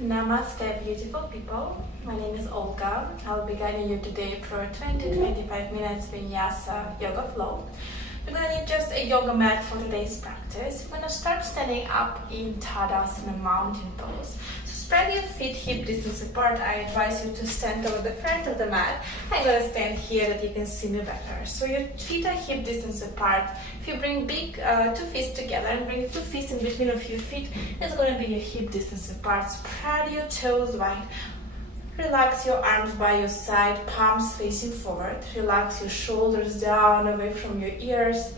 Namaste, beautiful people. My name is Olga. I'll be guiding you today for 20-25 minutes Vinyasa Yoga Flow. We're going to need just a yoga mat for today's practice. We're going to start standing up in Tadasana mountain pose. So spread your feet hip distance apart. I advise you to stand over the front of the mat. I'm going to stand here that you can see me better. So your feet are hip distance apart. If you bring big two fists together and bring 2 fists in between of your feet, it's going to be your hip distance apart. Spread your toes wide. Relax your arms by your side, palms facing forward. Relax your shoulders down away from your ears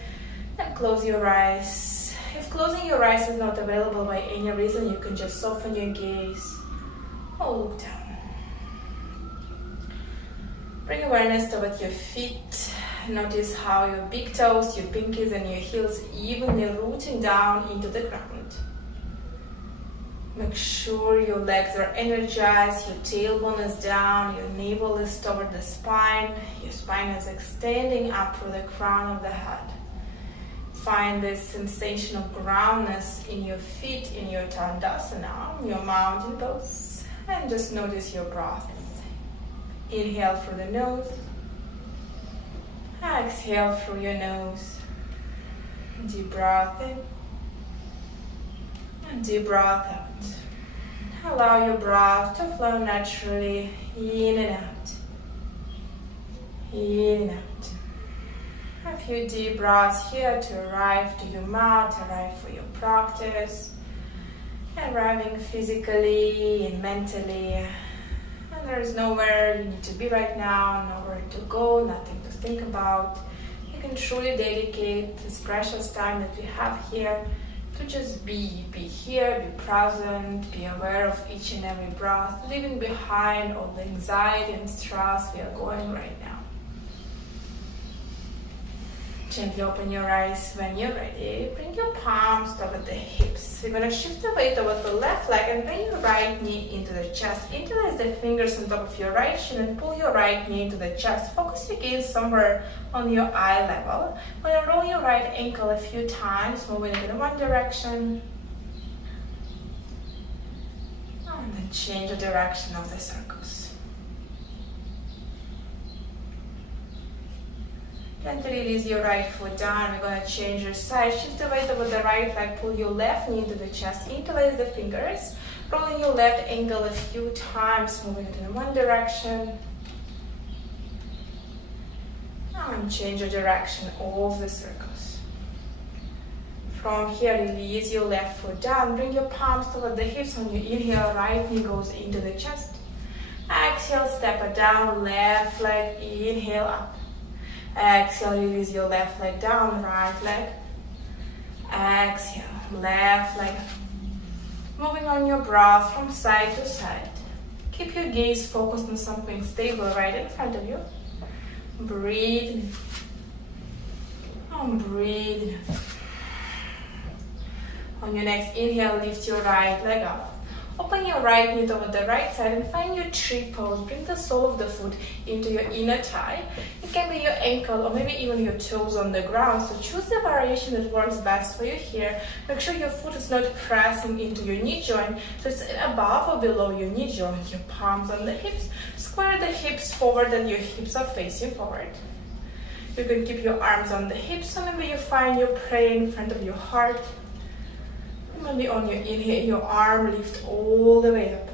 and close your eyes. If closing your eyes is not available by any reason, you can just soften your gaze or look down. Bring awareness toward your feet. Notice how your big toes, your pinkies and your heels evenly rooting down into the ground. Make sure your legs are energized, your tailbone is down, your navel is toward the spine, your spine is extending up through the crown of the head. Find this sensation of groundness in your feet, in your Tandasana, your mountain pose, and just notice your breath. Inhale through the nose, exhale through your nose, deep breath in, and deep breath out. Allow your breath to flow naturally in and out. In and out. A few deep breaths here to arrive to your mat, arrive for your practice. Arriving physically and mentally. And there is nowhere you need to be right now, nowhere to go, nothing to think about. You can truly dedicate this precious time that we have here to just be here, be present, be aware of each and every breath, leaving behind all the anxiety and stress we are going right now. Gently open your eyes when you're ready. Bring your palms toward the hips. We're going to shift the weight over the left leg and bring your right knee into the chest. Interlace the fingers on top of your right shin and pull your right knee into the chest. Focus your gaze somewhere on your eye level. We're going to roll your right ankle a few times, moving it in one direction. And then change the direction of the circles. Gently release your right foot down. We're going to change your side. Shift the weight over the right leg. Pull your left knee into the chest. Interlace the fingers. Rolling your left ankle a few times. Moving it in one direction. And change your direction of the circles. From here, release your left foot down. Bring your palms toward the hips. On your inhale, right knee goes into the chest. Exhale, step it down. Left leg, inhale up. Exhale, release your left leg down, right leg. Exhale, left leg. Moving on your breath from side to side. Keep your gaze focused on something stable right in front of you. Breathe in. And breathe in. On your next inhale, lift your right leg up. Open your right knee toward the right side and find your tree pose. Bring the sole of the foot into your inner thigh. It can be your ankle or maybe even your toes on the ground. So choose the variation that works best for you here. Make sure your foot is not pressing into your knee joint. So it's above or below your knee joint. Your palms on the hips. Square the hips forward and your hips are facing forward. You can keep your arms on the hips. So maybe you find your prayer in front of your heart. Maybe on your inhale, your arm lift all the way up.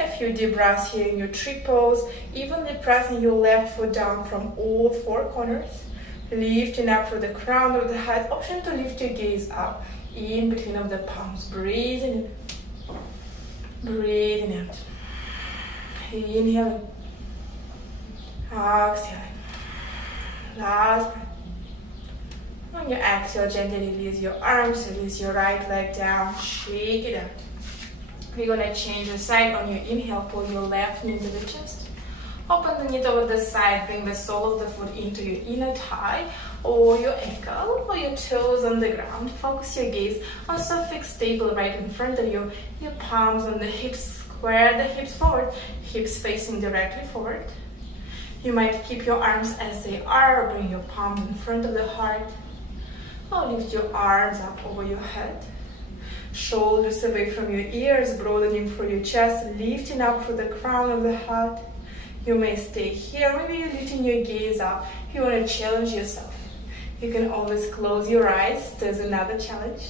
A few deep breaths here in your tree pose, evenly pressing your left foot down from all 4 corners. Lifting up through the crown of the head. Option to lift your gaze up in between of the palms. Breathing in. Breathing out. Inhaling. Exhaling. Last breath. On your exhale, gently release your arms, release your right leg down, shake it out. We're going to change the side. On your inhale, pull your left knee into the chest. Open the knee toward the side, bring the sole of the foot into your inner thigh or your ankle or your toes on the ground. Focus your gaze on something stable right in front of you. Your palms on the hips, square the hips forward, hips facing directly forward. You might keep your arms as they are, or bring your palms in front of the heart. Or lift your arms up over your head. Shoulders away from your ears, broadening through your chest, lifting up through the crown of the head. You may stay here, maybe you're lifting your gaze up. If you want to challenge yourself, you can always close your eyes. There's another challenge.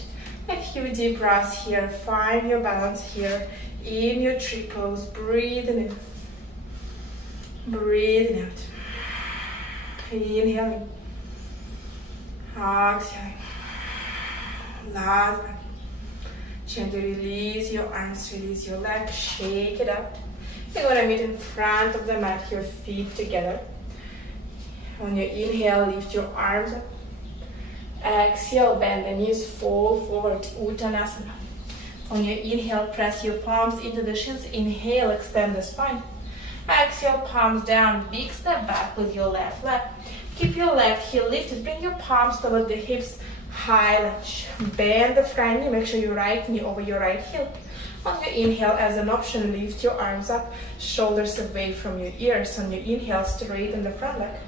A few deep breaths here. Find your balance here in your tree pose. Breathing in. Breathing out. Inhaling. Exhaling. Last breath. Gently release your arms, release your legs. Shake it out. You're going to meet in front of the mat, your feet together. On your inhale, lift your arms up. Exhale, bend the knees, fall forward, Uttanasana. On your inhale, press your palms into the shins. Inhale, extend the spine. Exhale, palms down, big step back with your left leg. Keep your left heel lifted, bring your palms toward the hips, high lunge. Bend the front knee, make sure your right knee over your right heel. On your inhale, as an option, lift your arms up, shoulders away from your ears. On your inhale, straighten the front leg.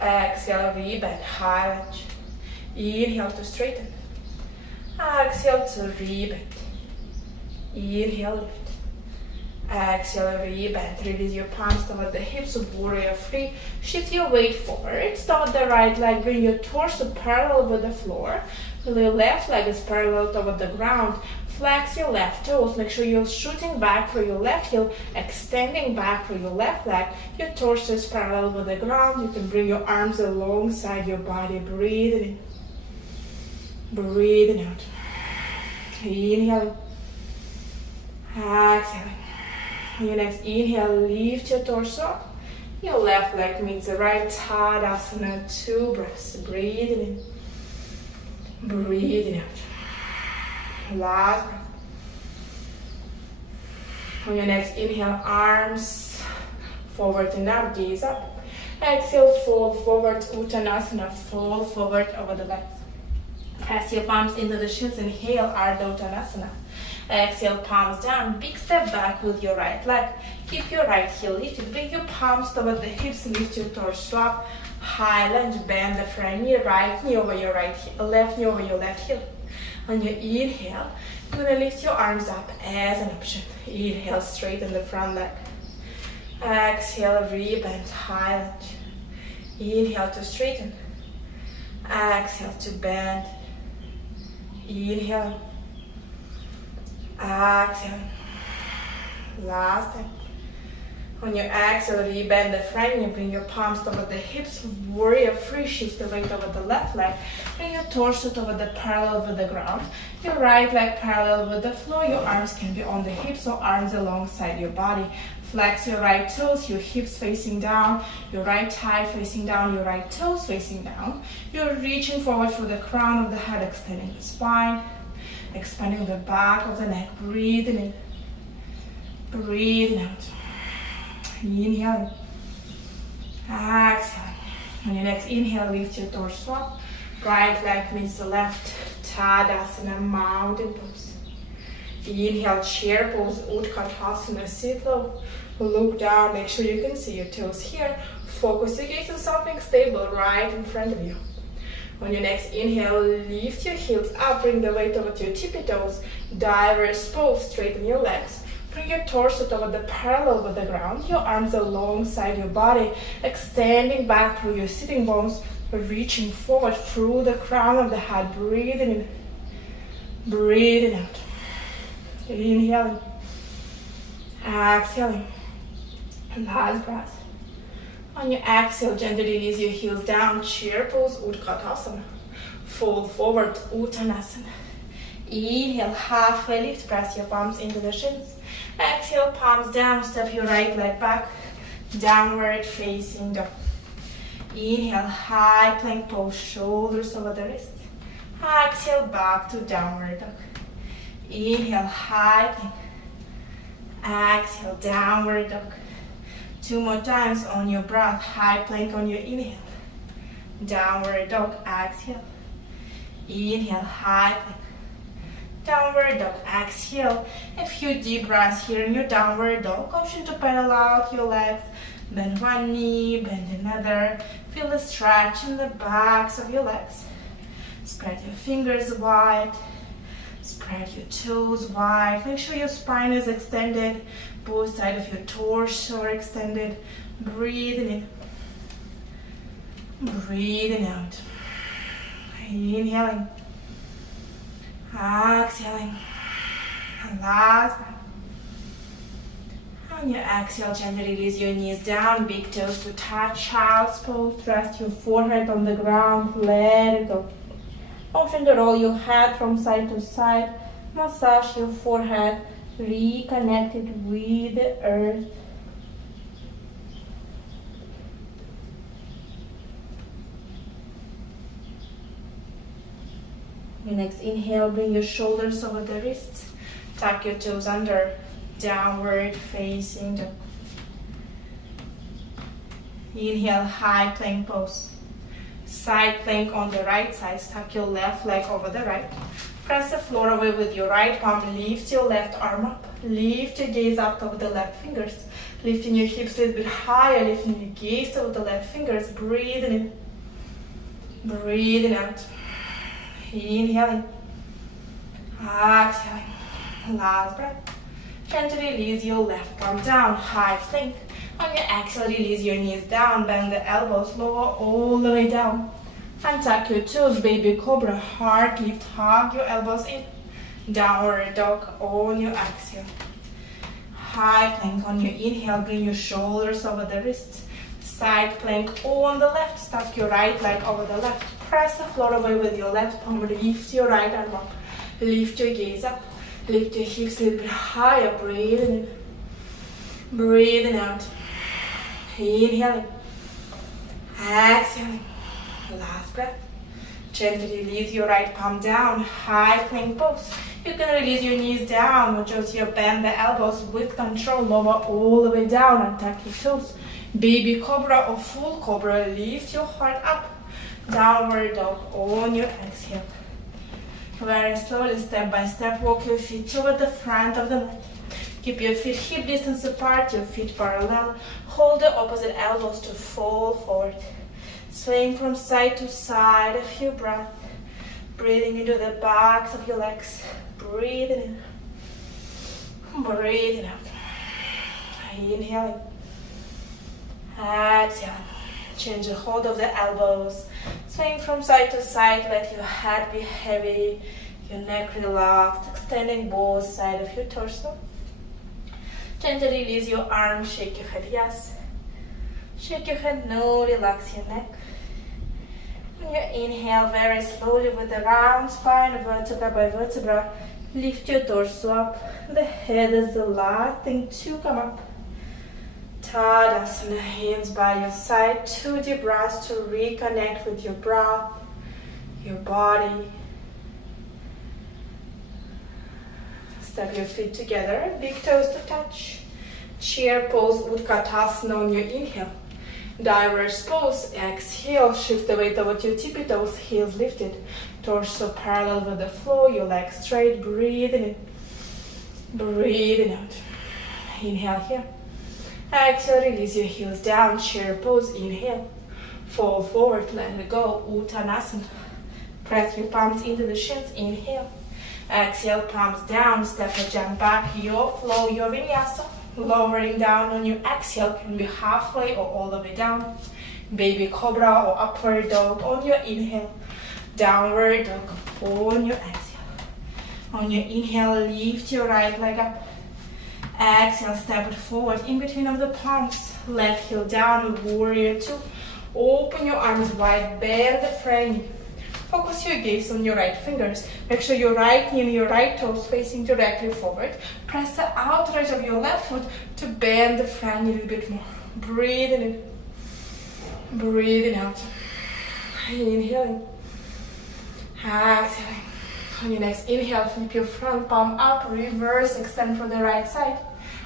Exhale, rebend, high lunge. Inhale to straighten. Exhale to rebend. Inhale, lift. Exhale, rebend. Release your palms toward the hips, warrior three. Shift your weight forward. Toward the right leg, bring your torso parallel with the floor. Your left leg is parallel toward the ground. Flex your left toes. Make sure you're shooting back for your left heel, extending back for your left leg. Your torso is parallel with the ground. You can bring your arms alongside your body. Breathing in. Breathing out. Inhaling. Exhaling. On your next inhale, lift your torso up. Your left leg meets the right. Tadasana. 2 breaths. Breathing in. Breathing out. Last breath. On your next inhale, arms forward and up, gaze up. Exhale, fold forward, Uttanasana, fold forward over the legs. Press your palms into the shins, inhale, Ardha Uttanasana. Exhale, palms down, big step back with your right leg. Keep your right heel lifted, bring your palms toward the hips, lift your torso up. High lunge, bend the front knee, right knee over your right heel, left knee over your left heel. On your inhale, you're going to lift your arms up as an option. Inhale, straighten the front leg. Exhale, rebend, high lunge. Inhale to straighten. Exhale to bend. Inhale. Exhale. Last time. On your exhale, rebend the front knee, bring your palms toward the hips, warrior three, shift the weight over the left leg, bring your torso toward the parallel with the ground, your right leg parallel with the floor, your arms can be on the hips or arms alongside your body. Flex your right toes, your hips facing down, your right thigh facing down, your right toes facing down. You're reaching forward through the crown of the head, extending the spine, expanding the back of the neck, breathing in, breathing out. Inhale, exhale. On your next inhale, lift your torso up. Right leg meets the left. Tadasana, mountain pose. Inhale, chair pose, Utkatasana, sit low. Look down, make sure you can see your toes here. Focus your gaze on something stable right in front of you. On your next inhale, lift your heels up, bring the weight over to your tippy toes. Diverse pose, straighten your legs. Bring your torso toward the parallel with the ground, your arms alongside your body, extending back through your sitting bones, reaching forward through the crown of the head, breathing in, breathing out. Inhaling, exhaling, last breath. On your exhale, gently release your heels down, chair pose, Utkatasana. Fold forward, Uttanasana. Inhale, halfway lift, press your palms into the shins. Exhale, palms down, step your right leg back, downward facing dog. Inhale, high plank pose, shoulders over the wrist. Exhale, back to downward dog. Inhale, high plank. Exhale, downward dog. 2 more times on your breath, high plank on your inhale. Downward dog, exhale. Inhale, high plank. Downward dog, exhale. A few deep breaths here in your downward dog. Option to pedal out your legs. Bend one knee, bend another. Feel the stretch in the backs of your legs. Spread your fingers wide. Spread your toes wide. Make sure your spine is extended. Both sides of your torso are extended. Breathing in. Breathing out. Inhaling. Exhaling. And last breath. On your exhale, gently release your knees down. Big toes to touch. Child's pose. Rest your forehead on the ground. Let it go. Option to roll your head from side to side. Massage your forehead. Reconnect it with the earth. Your next inhale, bring your shoulders over the wrists. Tuck your toes under. Downward facing dog. Inhale, high plank pose. Side plank on the right side. Tuck your left leg over the right. Press the floor away with your right palm. Lift your left arm up. Lift your gaze up over the left fingers. Lifting your hips a little bit higher. Lifting your gaze over the left fingers. Breathing in. Breathing out. Inhaling. Exhaling. Last breath. Gently release your left palm down. High plank. On your exhale, release your knees down. Bend the elbows lower all the way down. And tuck your toes, baby cobra. Heart lift, hug your elbows in. Downward dog on your exhale. High plank on your inhale. Bring your shoulders over the wrists. Side plank on the left. Tuck your right leg over the left. Press the floor away with your left palm. Lift your right arm up. Lift your gaze up. Lift your hips a little bit higher. Breathing in. Breathing out. Inhaling. Exhaling. Last breath. Gently release your right palm down. High plank pose. You can release your knees down or just here bend the elbows with control. Lower all the way down and tuck your toes. Baby cobra or full cobra. Lift your heart up. Downward dog on your exhale. Very slowly, step by step, walk your feet toward the front of the mat. Keep your feet hip distance apart, your feet parallel. Hold the opposite elbows to fall forward. Swaying from side to side, a few breaths. Breathing into the backs of your legs. Breathing in. Breathing out. Inhaling. Exhaling. Change the hold of the elbows. Swing from side to side. Let your head be heavy. Your neck relaxed. Extending both sides of your torso. Gently release your arms. Shake your head yes. Shake your head no. Relax your neck. On your inhale, very slowly with the round spine, vertebra by vertebra, lift your torso up. The head is the last thing to come up. Tadasana, hands by your side. 2 deep breaths to reconnect with your breath, your body. Step your feet together, big toes to touch. Chair pose, Utkatasana on your inhale. Diverse pose, exhale, shift the weight over your tippy toes, heels lifted. Torso parallel with the floor, your legs straight, breathing in. Breathing out. Inhale here. Exhale, release your heels down, chair pose, inhale. Fall forward, let it go, Uttanasana. Press your palms into the shins, inhale. Exhale, palms down, step or jump back, your flow, your vinyasa. Lowering down on your exhale, can be halfway or all the way down. Baby cobra or upward dog on your inhale. Downward dog on your exhale. On your inhale, lift your right leg up. Exhale, step it forward in between of the palms. Left heel down, warrior 2. Open your arms wide, bend the front knee. Focus your gaze on your right fingers. Make sure your right knee and your right toes facing directly forward. Press the outer edge of your left foot to bend the front knee a little bit more. Breathing in. Breathing out. Inhaling. Exhaling. On your next inhale, flip your front palm up, reverse, extend for the right side.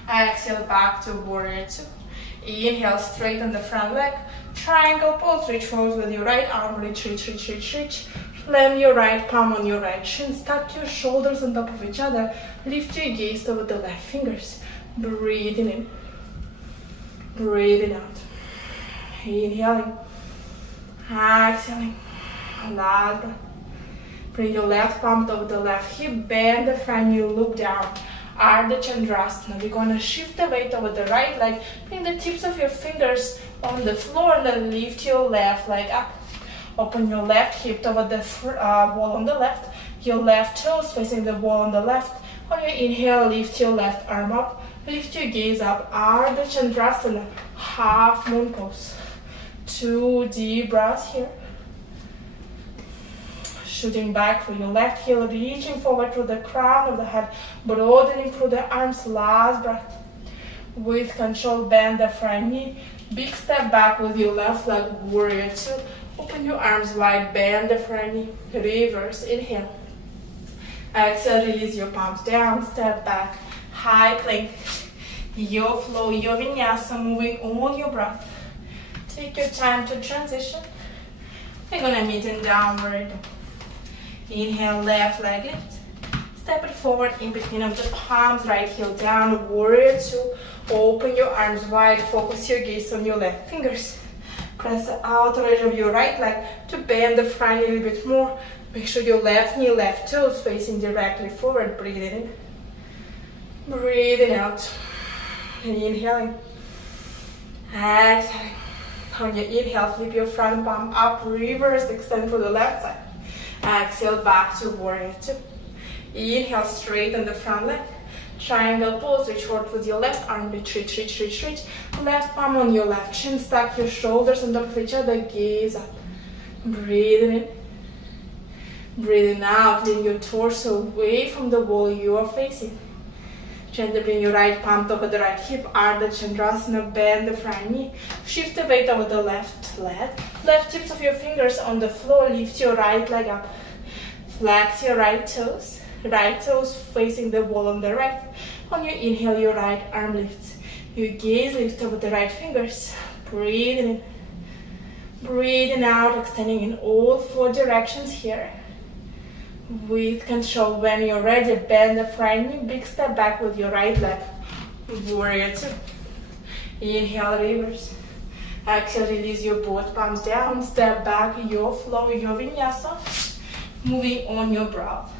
Exhale, back to warrior 2. Inhale, straighten the front leg. Triangle pose, reach forward with your right arm, reach, reach, reach, reach, reach. Land your right palm on your right shin, stack your shoulders on top of each other. Lift your gaze over the left fingers. Breathing in. Breathing out. Inhaling. Exhaling. Last breath. Bring your left palm over the left hip, bend the front knee, look down. Ardha Chandrasana. We're gonna shift the weight over the right leg. Bring the tips of your fingers on the floor and then lift your left leg up. Open your left hip over the wall on the left. Your left toes facing the wall on the left. On your inhale, lift your left arm up. Lift your gaze up. Ardha Chandrasana. Half moon pose. 2 deep breaths here. Shooting back through your left heel, reaching forward through the crown of the head, broadening through the arms. Last breath. With control, bend the front knee. Big step back with your left leg, warrior two. Open your arms wide, bend the front knee. Reverse, inhale. Exhale, release your palms down, step back. High plank. Your flow, your vinyasa, moving on your breath. Take your time to transition. We're gonna meet in downward. Inhale, left leg lift. Step it forward in between of the palms, right heel down, warrior two. Open your arms wide, focus your gaze on your left fingers. Press the outer edge of your right leg to bend the front a little bit more. Make sure your left knee, left toes facing directly forward. Breathe in. Breathing out. Inhaling. Exhaling. On your inhale, flip your front palm up, reverse, extend to the left side. Exhale, back to warrior two. Inhale, straighten the front leg. Triangle pose, reach forward with your left arm, retreat, reach, reach, reach. Left palm on your left chin, stack your shoulders on top of each other, gaze up. Breathing in. Breathing out, lean your torso away from the wall you are facing. Gently bring your right palm over the right hip, Ardha Chandrasana, bend the front knee. Shift the weight over the left leg. Left tips of your fingers on the floor, lift your right leg up. Flex your right toes facing the wall on the right. On your inhale, your right arm lifts. Your gaze lifts over the right fingers. Breathing in. Breathing out, extending in all 4 directions here. With control, when you're ready, bend the front knee, big step back with your right leg. Warrior two. Inhale, reverse. Exhale, release your both palms down, step back, your flow, your vinyasa. Moving on your breath.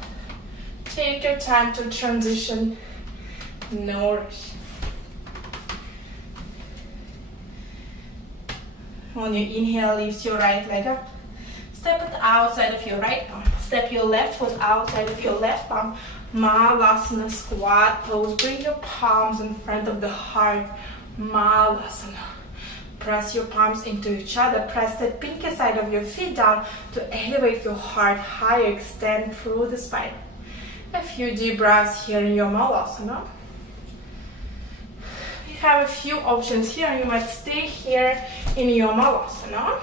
Take your time to transition, no rush. On your inhale, lift your right leg up. Step it outside of your right palm. Step your left foot outside of your left palm. Malasana, squat pose. Bring your palms in front of the heart. Malasana. Press your palms into each other. Press the pinky side of your feet down to elevate your heart higher. Extend through the spine. A few deep breaths here in your Malasana. You have a few options here. You might stay here in your Malasana.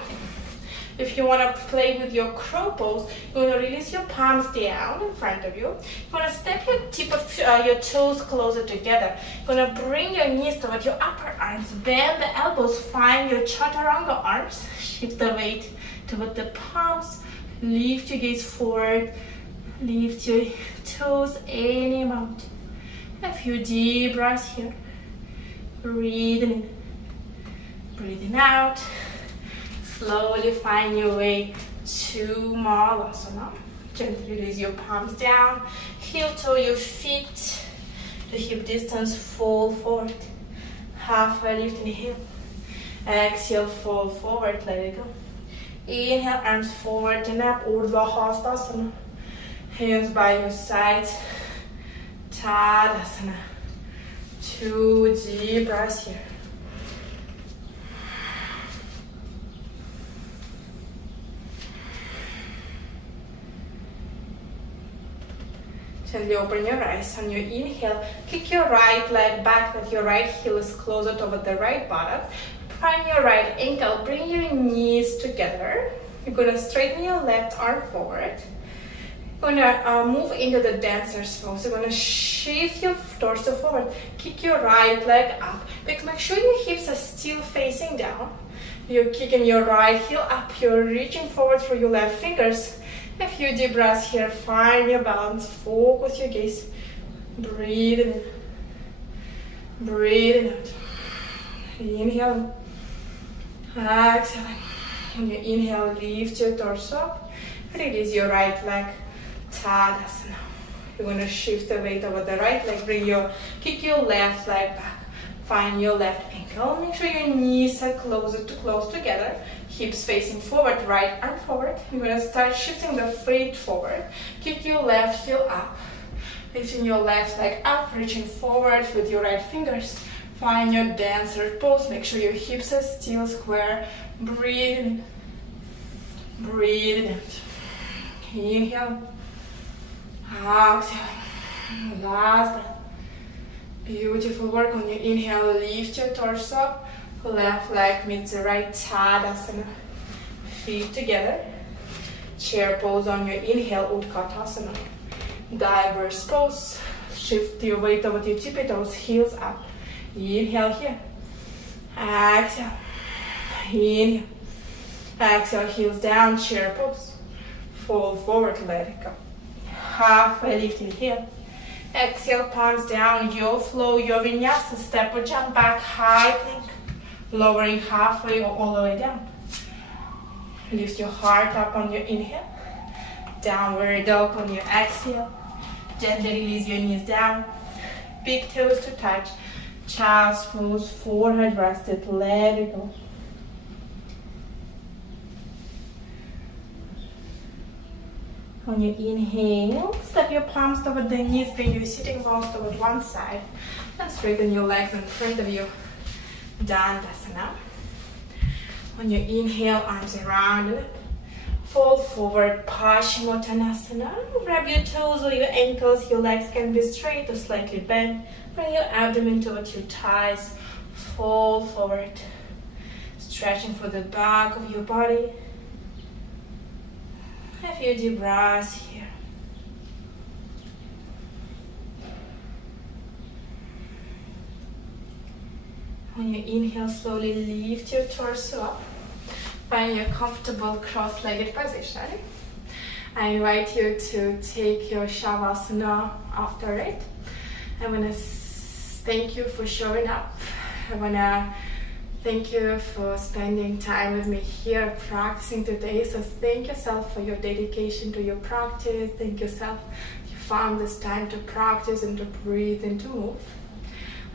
If you want to play with your crow pose, you're going to release your palms down in front of you. You're going to step your tip of your toes closer together. You're going to bring your knees toward your upper arms. Bend the elbows. Find your chaturanga arms. Shift the weight toward the palms. Lift your gaze forward. Lift your toes any amount. A few deep breaths here. Breathing in. Breathing out. Slowly find your way to Malasana. Gently release your palms down. Heel toe your feet to hip distance. Fall forward. Halfway lift, inhale. Exhale, fall forward. Let it go. Inhale, arms forward and up. Urdhva Hastasana. Hands by your sides. Tadasana. 2 deep breaths here. Gently open your eyes. On your inhale, kick your right leg back that your right heel is closer toward the right buttock. Find your right ankle. Bring your knees together. You're going to straighten your left arm forward. You're going to move into the dancer's pose. You're going to shift your torso forward. Kick your right leg up. Make sure your hips are still facing down. You're kicking your right heel up. You're reaching forward through your left fingers. A few deep breaths here. Find your balance. Focus your gaze. Breathe in. Breathe out. Inhale. Exhale. On your inhale, lift your torso up. Release your right leg. Tadasana. You're going to shift the weight over the right leg, kick your left leg back. Find your left ankle. Make sure your knees are close together. Hips facing forward, right arm forward. You're going to start shifting the feet forward. Kick your left heel up. Lifting your left leg up, reaching forward with your right fingers. Find your dancer pose. Make sure your hips are still square. Breathe in. Breathe in. Inhale. Exhale. Last breath. Beautiful work. On your inhale, lift your torso up. Left leg meets the right, Tadasana. Feet together. Chair pose on your inhale, Utkatasana. Diverse pose. Shift your weight over to your tippy toes, heels up. Inhale here. Exhale. Inhale. Exhale, heels down, chair pose. Fall forward, let it go. Halfway lifting here. Exhale, palms down, your flow, your vinyasa. Step or jump back, high plank. Lowering halfway or all the way down. Lift your heart up on your inhale. Downward dog on your exhale. Gently release your knees down. Big toes to touch. Child's pose, forehead rested, let it go. On your inhale, step your palms toward the knees, bring your sitting bones toward one side, and straighten your legs in front of you. Dandasana. On your inhale, arms around it. Fall forward, Paschimottanasana. Grab your toes or your ankles, your legs can be straight or slightly bent. Bring your abdomen towards your thighs. Fall forward. Stretching for the back of your body. A few deep breaths here. On your inhale, slowly lift your torso up. Find your comfortable cross-legged position. I invite you to take your Shavasana after it. I want to thank you for showing up. I want to thank you for spending time with me here practicing today. So thank yourself for your dedication to your practice. Thank yourself you found this time to practice and to breathe and to move.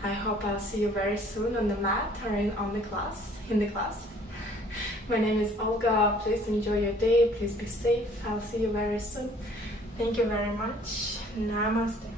I hope I'll see you very soon on the mat or in the class. My name is Olga. Please enjoy your day. Please be safe. I'll see you very soon. Thank you very much. Namaste.